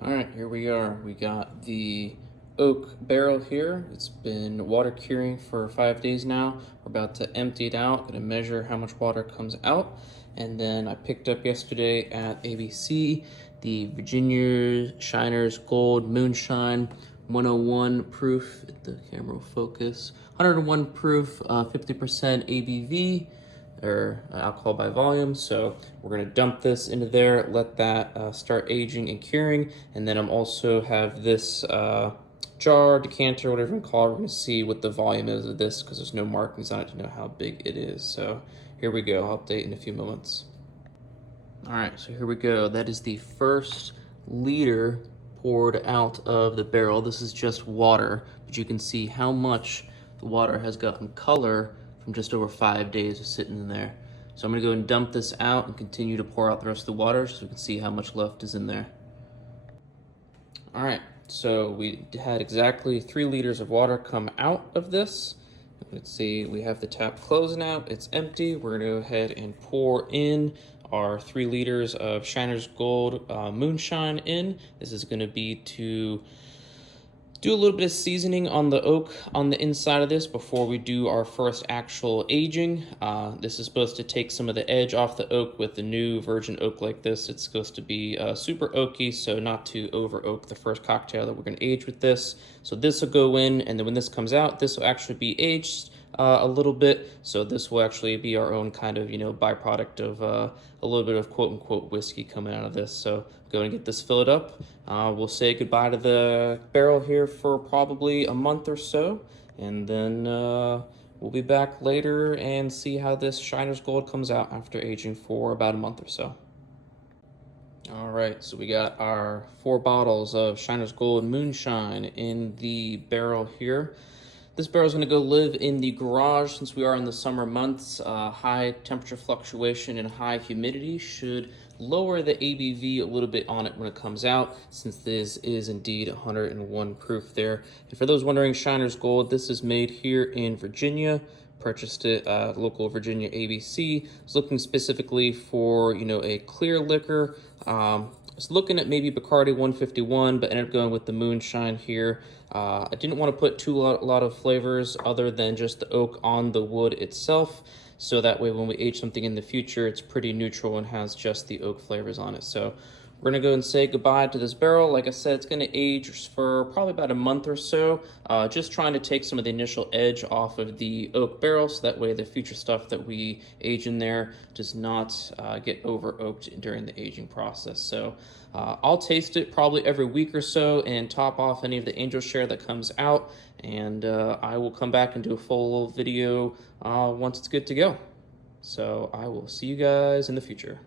All right, here we are. We got the oak barrel here. It's been water curing for 5 days now. We're about to empty it out, gonna measure how much water comes out. And then I picked up yesterday at ABC the Virginia Shiners Gold Moonshine 101 proof. If the camera will focus. 101 proof, 50% ABV or alcohol by volume. So we're gonna dump this into there, let that start aging and curing. And then I'm also have this jar, decanter, whatever you call it. We're gonna see what the volume is of this because there's no markings on it to know how big it is. So here we go, I'll update in a few moments. All right, so here we go. That is the first liter poured out of the barrel. This is just water, but you can see how much the water has gotten color from just over 5 days of sitting in there. So I'm gonna go and dump this out and continue to pour out the rest of the water so we can see how much left is in there. All right, so we had exactly 3 liters of water come out of this. Let's see, we have the tap closed now, it's empty. We're gonna go ahead and pour in our 3 liters of Shiner's Gold Moonshine in. This is gonna be to do a little bit of seasoning on the oak on the inside of this before we do our first actual aging. This is supposed to take some of the edge off the oak with the new virgin oak like this. It's supposed to be super oaky, so not to over oak the first cocktail that we're gonna age with this. So this will go in, and then when this comes out, this will actually be aged a little bit. So this will actually be our own kind of, byproduct of a little bit of quote unquote whiskey coming out of this. So go and get this filled up. We'll say goodbye to the barrel here for probably a month or so. And then we'll be back later and see how this Shiner's Gold comes out after aging for about a month or so. All right, so we got our 4 bottles of Shiner's Gold Moonshine in the barrel here. This barrel is going to go live in the garage since we are in the summer months. High temperature fluctuation and high humidity should lower the ABV a little bit on it when it comes out, since this is indeed 101 proof there. And for those wondering, Shiner's Gold, this is made here in Virginia. Purchased it at local Virginia ABC. Was looking specifically for, a clear liquor. Was looking at maybe Bacardi 151, but ended up going with the Moonshine here. I didn't want to put a lot of flavors other than just the oak on the wood itself. So that way when we age something in the future, it's pretty neutral and has just the oak flavors on it. So we're gonna go and say goodbye to this barrel. Like I said, it's gonna age for probably about a month or so. Just trying to take some of the initial edge off of the oak barrel so that way the future stuff that we age in there does not get over oaked during the aging process. So I'll taste it probably every week or so and top off any of the angel share that comes out. And I will come back and do a full video once it's good to go. So I will see you guys in the future.